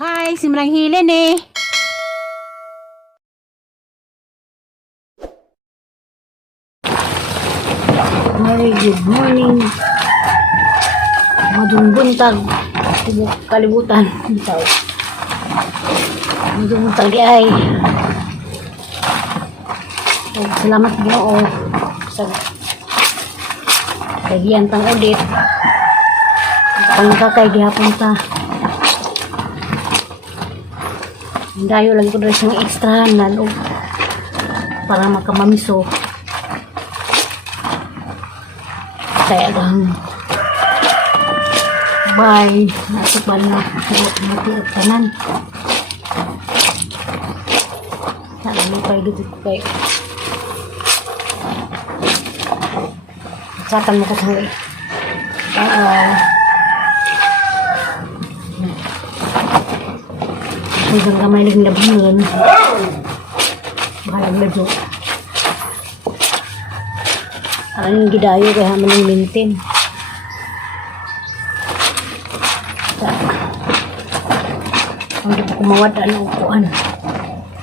Hi, simrang hilin eh. Hi, good morning. Madung buntag. Tibok kalibutan. Bitaw. Madung buntag ay. Salamat Ginoo sa kagiyan tang audit. Pangkakay gihapon ta. Dayo lagi ko dres ng extra hanan para makamamiso. Kaya lang bye nasukban na mati at kanan sana mo kayo dito kayo satan mo ko sa hanggang kamay lang labangan bahalang medyo ang gidayo kaya maning maintain. Ang di pa kumawad ang upuan.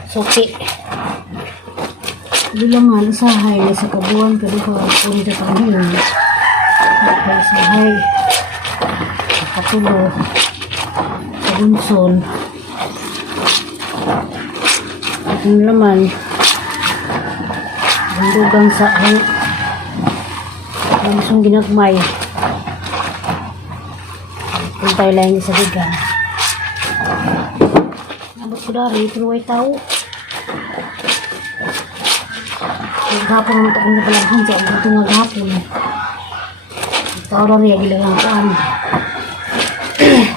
Suki. Hindi lang nga nasahay na sa kabuan pero pa kung sa panghin. Nasahay. Nakatulo. Sa bunson. At yung laman. Ang dugang sa langsung ginagmay. Puntay lang sa bigan. Nabot ko dari, pero ay tao. Naghapon naman ito kung napalaghan siya. Ang ito naghapon. Tao na rin, gilang ang kaan.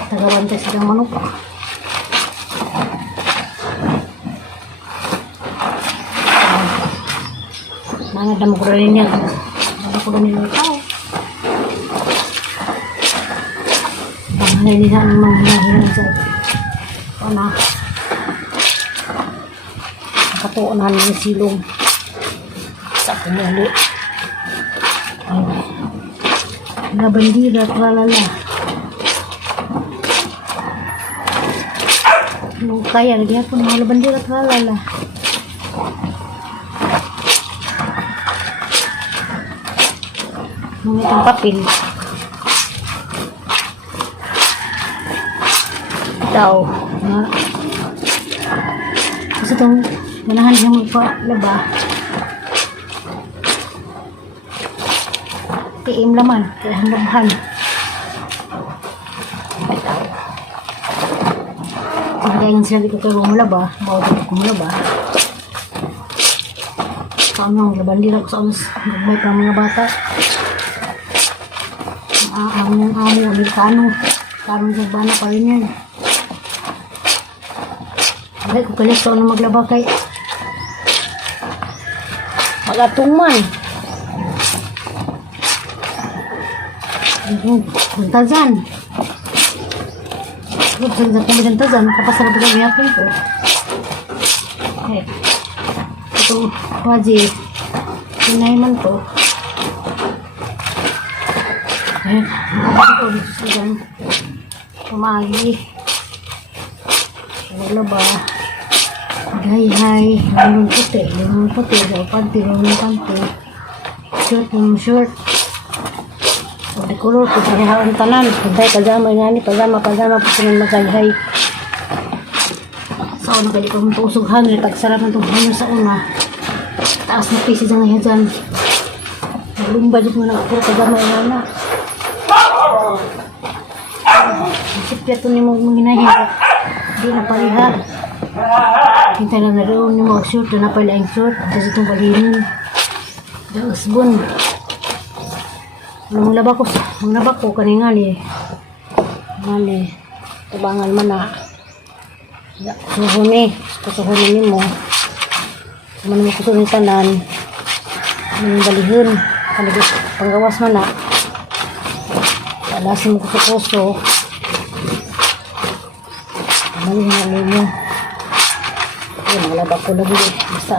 Tagawan tayo silang manok. Nangadam ko rin niya. Ako na nila tao. Panghalay nila ang mga hinahilan sa nakatuunan ng silong sa kumali. Na bandira at lalala. Nung kaya, lagi ako na bandira at lalala. Mga itong papel daw na kasi itong ganahan niya magpalaba tiim laman kaya hanggabahan pagdayan sila dito kayo mulaba bawat ito kumulaba paano ang labandira ko sa alas nagbay pa mga bata amo Amerikano parang nagbana pa rin yan ay ko kalit sa ano maglaba kay magatong man tazan tazan kapasarap na gayapin ko ito waji sinay man to ako dito sa dyan pumagi maglaba hay limang puti panty shirt o di color ko parehaan tanan pagay pajama nga ni pajama po silang magayhay sa una kaya di ko matusog hangin tagsarap ng hangin sa una taas na pisi dyan ngayon dyan naglumba dito mo na ako pajama nga na sipya ito ni mo hinahin di na paliha hintay na naroon ni mo short na pala ang short tapos itong balinin yung usbon manglaba ko kaningali mani tabangan man na kusuhuni ni mo man mo kusuhuni tanan manong balihon panggawas man na alasin mo kusukuso malihon mo yun malaba ko lagi basta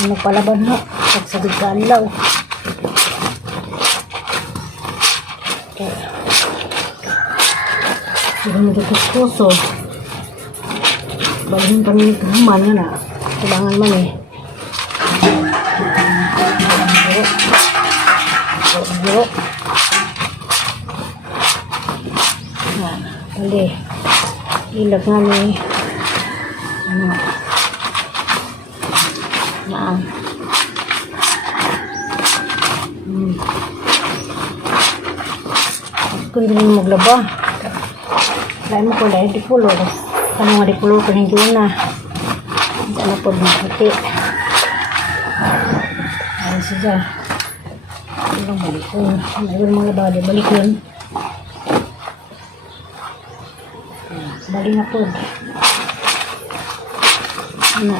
ano palaban ha pagsabig ka nilaw Sudah nagkukuskuso. Balihin kami kaman nga na. Kailangan man eh. Bro. Bali. Ilag nga ni. Ano. Naan. Kung hindi mo maglaba. Lain mo ko dahil di pulo. Kano nga di pulo kung hindi na. Ano po magkati. Ayan siya. Ilang balik ko. Mayroon mga bali. Balik yun. Balik na po. Ano.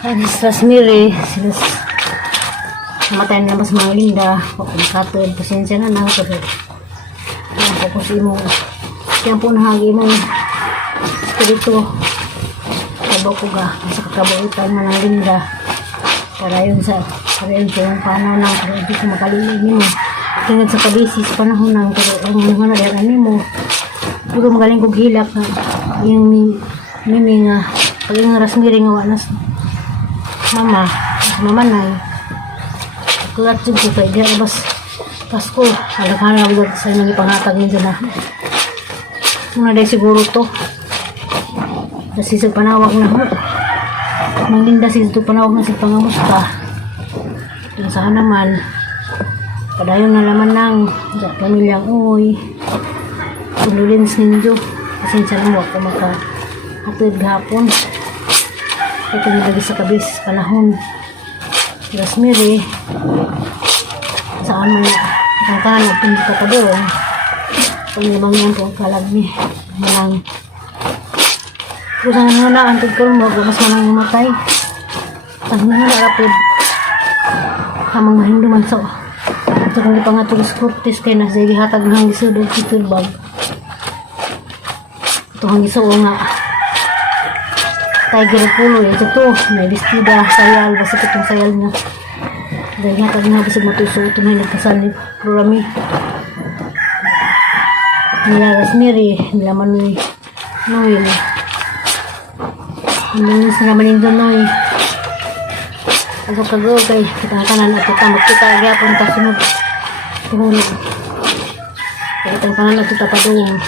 Kaya si Rosemary. Sila namatay na mas mga linda. Katod. Pasensya na na. Yan po kasi mo. Yan po nahagi mo. Espiritu. Kabaw ko ga. Sa kakabuutan nga ng linda. Para yun sa yung panahon ng pero hindi ko makalilig mo. Tingad sa kabisi sa panahon ng pero ang mga nadaran mo. Puro magaling kong hilak na yung mimi nga. Pag yung Rosemary nga wanas. Mama na. Kulat yung ko kay diya bas Pasko. Alam-alam na sa inang ipangatag nito na. Muna dahil siguro to. Kasi sa panawag na ho. Manglinda siya ito panawag na sa pangamusta. Yung saan naman. Padayon na laman ng pamilyang uy. Condolence ninyo. Pasensya lang wag ko makahatid gahapon. Ito nilagay sa kabis panahon. Rosemary. Saan man ang kanan pinto ka doon. Pangibang yan po ang kalag ni manang kung saan na antod ko mo mas manang namatay ang na rapid hamang mahinduman so ito kong ipangatulog Curtis kay nasa ihatag ng gisudog kitulbag ito ang isuo nga tiger pulo ito to may bestida sayal basta itong sayal niya dahil hatag nga bisig matuso ito may nagkasal ni Rami nila Rosemary, nila Manoy Noel. Hindi sa naman yung Noy. Agaw-kagaw kay kita kanan at kita magkita agapon ta sunod. Tuhulog. Kaya itang kanan at kita padung.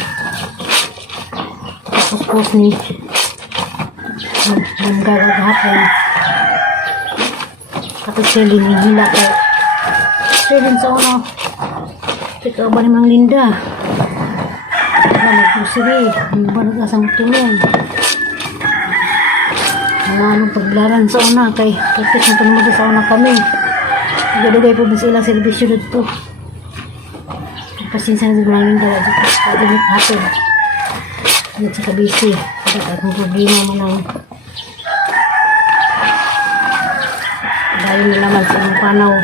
Tapos ni manggagag hapon. Kapag siya linihila kay siya din sa uno. Ikaw ba namang Linda? Nagpusiri, hindi ba nag-asang tulong? Mga anong paglaran sa una kay practice na tulungan sa una kami. Nagdagay po ba sila servisyo dito? Pasensya na sa mga dala dito. Pagdamit hapon. At sa kabisi. At akong problema mo lang. Dahil nalaman sa inyong panaw.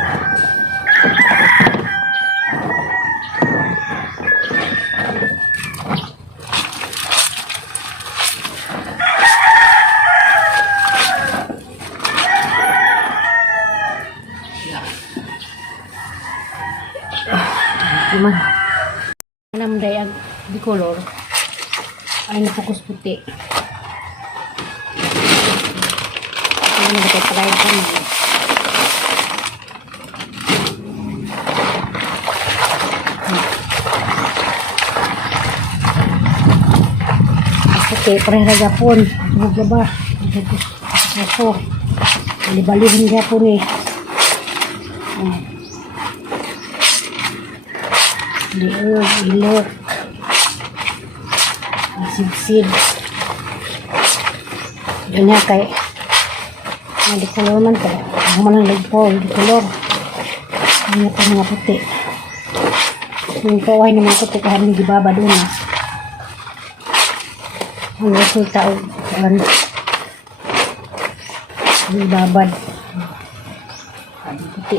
Diman alam dayag di color ay napokus puti ay nagkatay pagayag kami puti parang ragapon magaba ako balibalihin gapon eh ilok sigsid ganyan kay di color man to ang manang lagpo di color ganyan pa mga puti yung kaway naman puti kaharing gibaba doon ang resulta o gibabad puti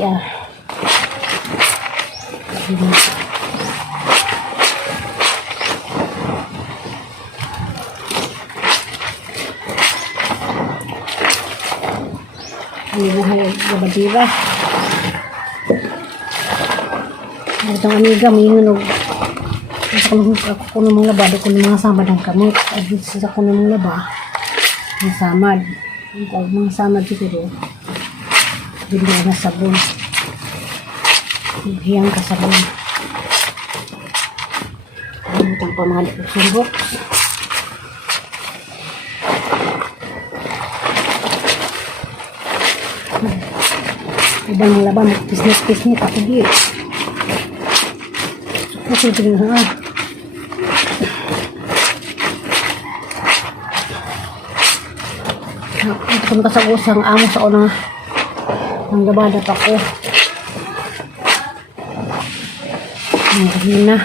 Ini buhay gabadira. Itong amiga may ngunog Ako ko ng mga laba, di ko ng mga samad ang kamot. At sa ko ng mga laba, ang samad. Ang mga samad siguro. Bili na sabon. Hiyang ka sabon. Ang pa mga sumbok. Ibang laba, magpisnit-pisnit ako di. Kasi tingin ha. Kung kasagos ang amo sa unang ang labadat ako. Ang na.